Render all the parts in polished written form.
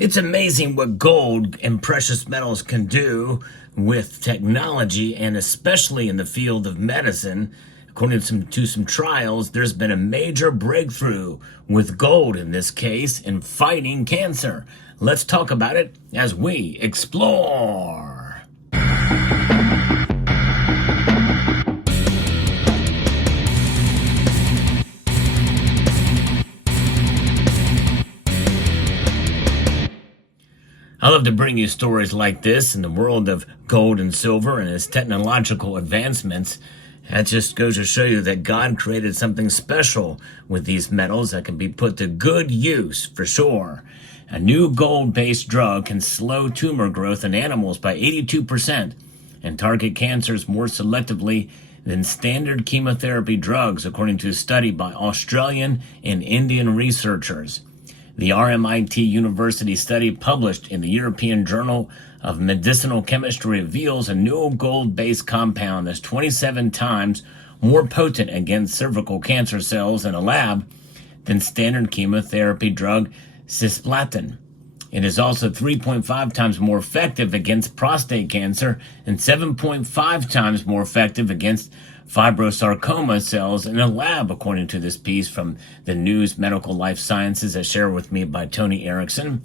It's amazing what gold and precious metals can do with technology, and especially in the field of medicine. According to some trials, there's been a major breakthrough with gold, in this case, in fighting cancer. Let's talk about it as we explore. I love to bring you stories like this in the world of gold and silver and its technological advancements. That just goes to show you that God created something special with these metals that can be put to good use, for sure. A new gold-based drug can slow tumor growth in animals by 82% and target cancers more selectively than standard chemotherapy drugs, according to a study by Australian and Indian researchers. The RMIT University study published in the European Journal of Medicinal Chemistry reveals a new gold-based compound that's 27 times more potent against cervical cancer cells in a lab than standard chemotherapy drug cisplatin. It is also 3.5 times more effective against prostate cancer and 7.5 times more effective against fibrosarcoma cells in a lab, according to this piece from the News Medical Life Sciences as shared with me by Tony Erickson.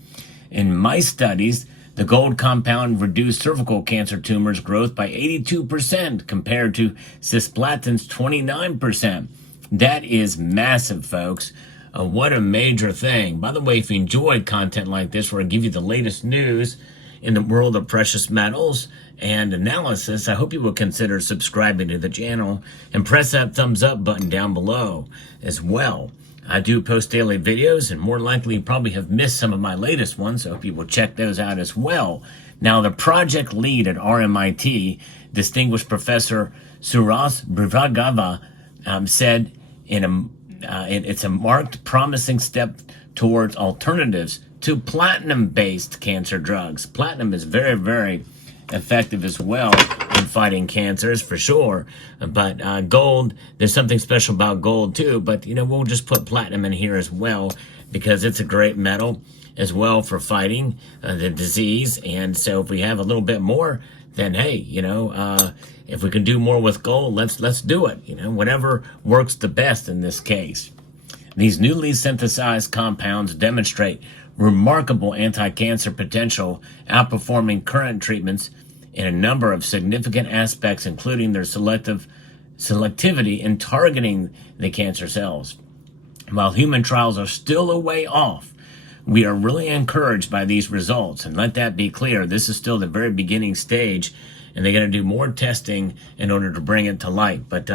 In mice studies, the gold compound reduced cervical cancer tumors growth by 82% compared to cisplatin's 29%. That is massive, folks. What a major thing. By the way, if you enjoyed content like this where I give you the latest news in the world of precious metals and analysis, I hope you will consider subscribing to the channel and press that thumbs up button down below as well. I do post daily videos, and more likely you probably have missed some of my latest ones, so I hope you will check those out as well. Now, the project lead at RMIT, distinguished Professor Suras Brivagava, said it's a marked promising step towards alternatives to platinum-based cancer drugs. Platinum is very, very effective as well in fighting cancers, for sure. But gold, there's something special about gold too. But, we'll just put platinum in here as well because it's a great metal as well for fighting the disease. And so if we have a little bit more, then hey, if we can do more with gold, let's do it. Whatever works the best in this case. These newly synthesized compounds demonstrate remarkable anti-cancer potential, outperforming current treatments in a number of significant aspects, including their selectivity in targeting the cancer cells. While human trials are still a way off, we are really encouraged by these results. And let that be clear, this is still the very beginning stage, and they're going to do more testing in order to bring it to light. But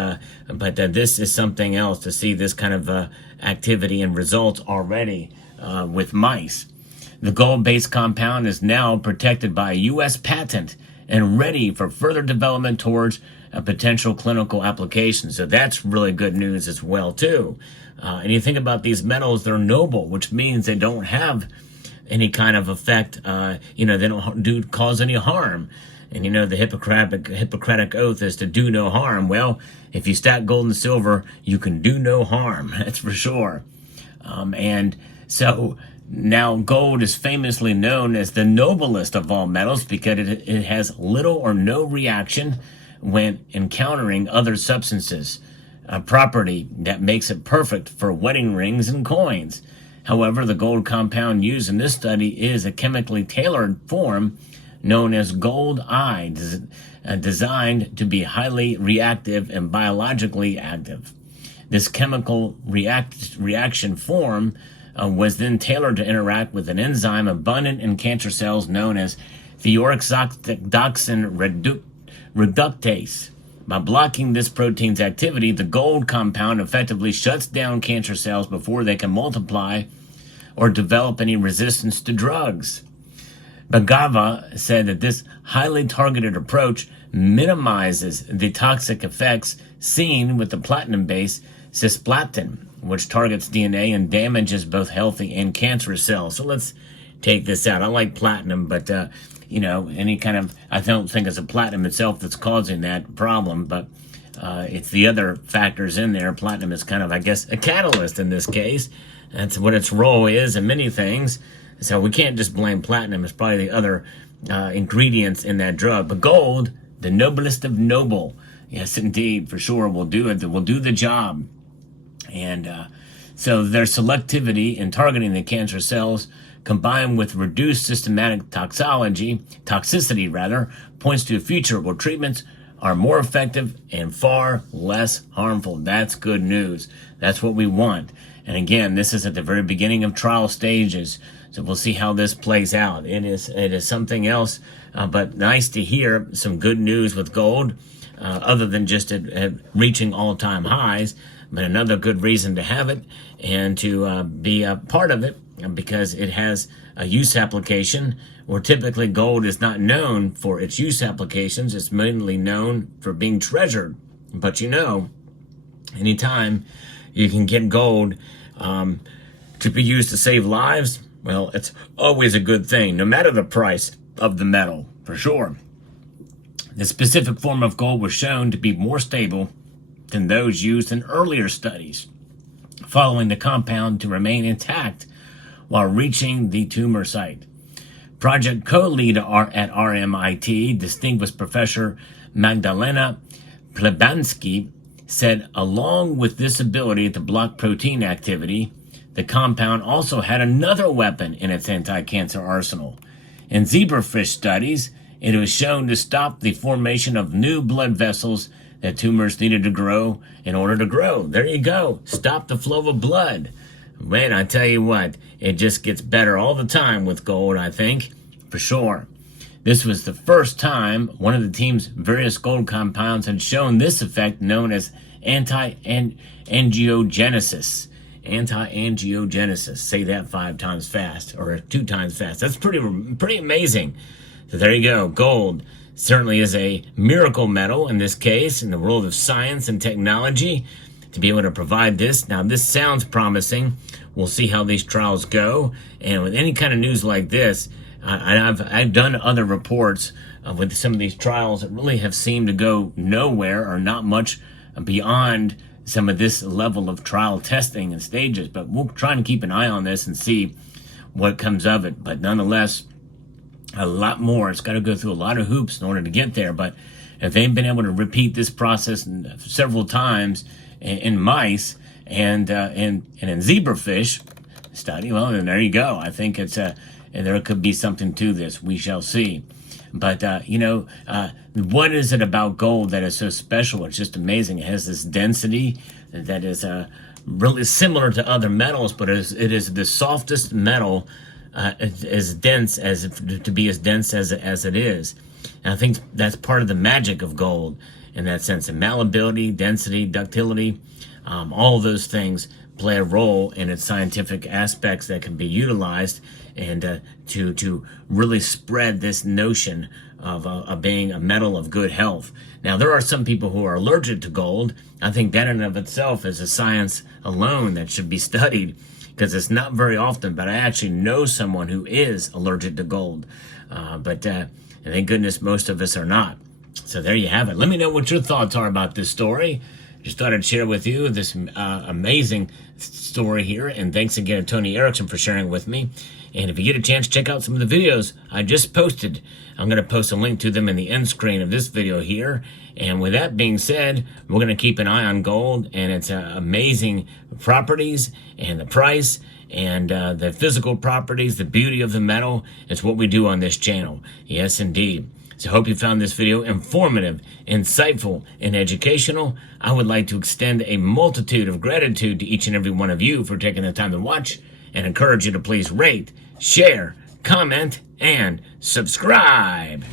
this is something else to see this kind of activity and results already with mice. The gold-based compound is now protected by a U.S. patent and ready for further development towards a potential clinical application. So that's really good news as well, too. And you think about these metals, they're noble, which means they don't have any kind of effect. They don't cause any harm. And the Hippocratic oath is to do no harm. Well, if you stack gold and silver, you can do no harm. That's for sure. And so now gold is famously known as the noblest of all metals because it has little or no reaction when encountering other substances, a property that makes it perfect for wedding rings and coins. However, the gold compound used in this study is a chemically tailored form known as gold I, designed to be highly reactive and biologically active. This chemical reaction form was then tailored to interact with an enzyme abundant in cancer cells known as thioredoxin reductase. By blocking this protein's activity, the gold compound effectively shuts down cancer cells before they can multiply or develop any resistance to drugs. Bagava said that this highly targeted approach minimizes the toxic effects seen with the platinum-based cisplatin, which targets DNA and damages both healthy and cancerous cells. So let's take this out. I like platinum, but any kind of, I don't think it's a platinum itself that's causing that problem, but it's the other factors in there. Platinum is kind of, I guess, a catalyst in this case. That's what its role is in many things. So we can't just blame platinum. It's probably the other ingredients in that drug. But gold, the noblest of noble, yes, indeed, for sure, will do it. Will do the job. And so their selectivity in targeting the cancer cells, combined with reduced systematic toxicity, points to a future where treatments are more effective and far less harmful. That's good news. That's what we want. And again, this is at the very beginning of trial stages, so we'll see how this plays out. It is something else, but nice to hear some good news with gold, other than just at reaching all-time highs, but another good reason to have it and to be a part of it, because it has a use application where typically gold is not known for its use applications. It's mainly known for being treasured. But anytime you can get gold to be used to save lives, well, it's always a good thing, no matter the price of the metal, for sure. The specific form of gold was shown to be more stable than those used in earlier studies, following the compound to remain intact while reaching the tumor site. Project co-lead at RMIT, distinguished Professor Magdalena Plebanski, said along with this ability to block protein activity, the compound also had another weapon in its anti-cancer arsenal. In zebrafish studies, it was shown to stop the formation of new blood vessels that tumors needed to grow in order to grow. There you go. Stop the flow of blood. Man, I tell you what, it just gets better all the time with gold, I think, for sure. This was the first time one of the team's various gold compounds had shown this effect known as anti-angiogenesis. Anti-angiogenesis. Say that 5 times fast, or 2 times fast. That's pretty amazing. So there you go. Gold certainly is a miracle metal in this case, in the world of science and technology, to be able to provide this. Now, this sounds promising. We'll see how these trials go. And with any kind of news like this, I've done other reports with some of these trials that really have seemed to go nowhere or not much beyond some of this level of trial testing and stages. But we'll try and keep an eye on this and see what comes of it. But nonetheless, a lot more. It's got to go through a lot of hoops in order to get there. But if they've been able to repeat this process several times in mice and in zebrafish study, well, then there you go. I think there could be something to this. We shall see. But what is it about gold that is so special? It's just amazing. It has this density that is really similar to other metals, but it is the softest metal, as dense as it is. And I think that's part of the magic of gold in that sense. And malleability, density, ductility, all of those things play a role in its scientific aspects that can be utilized and to really spread this notion of being a metal of good health. Now, there are some people who are allergic to gold. I think that in and of itself is a science alone that should be studied, because it's not very often, but I actually know someone who is allergic to gold. But thank goodness most of us are not. So there you have it. Let me know what your thoughts are about this story. Just thought I'd share with you this amazing story here. And thanks again to Tony Erickson for sharing with me. And if you get a chance, check out some of the videos I just posted. I'm going to post a link to them in the end screen of this video here. And with that being said, we're going to keep an eye on gold and its amazing properties and the price and the physical properties, the beauty of the metal. It's what we do on this channel. Yes, indeed. So I hope you found this video informative, insightful, and educational. I would like to extend a multitude of gratitude to each and every one of you for taking the time to watch, and encourage you to please rate, share, comment, and subscribe.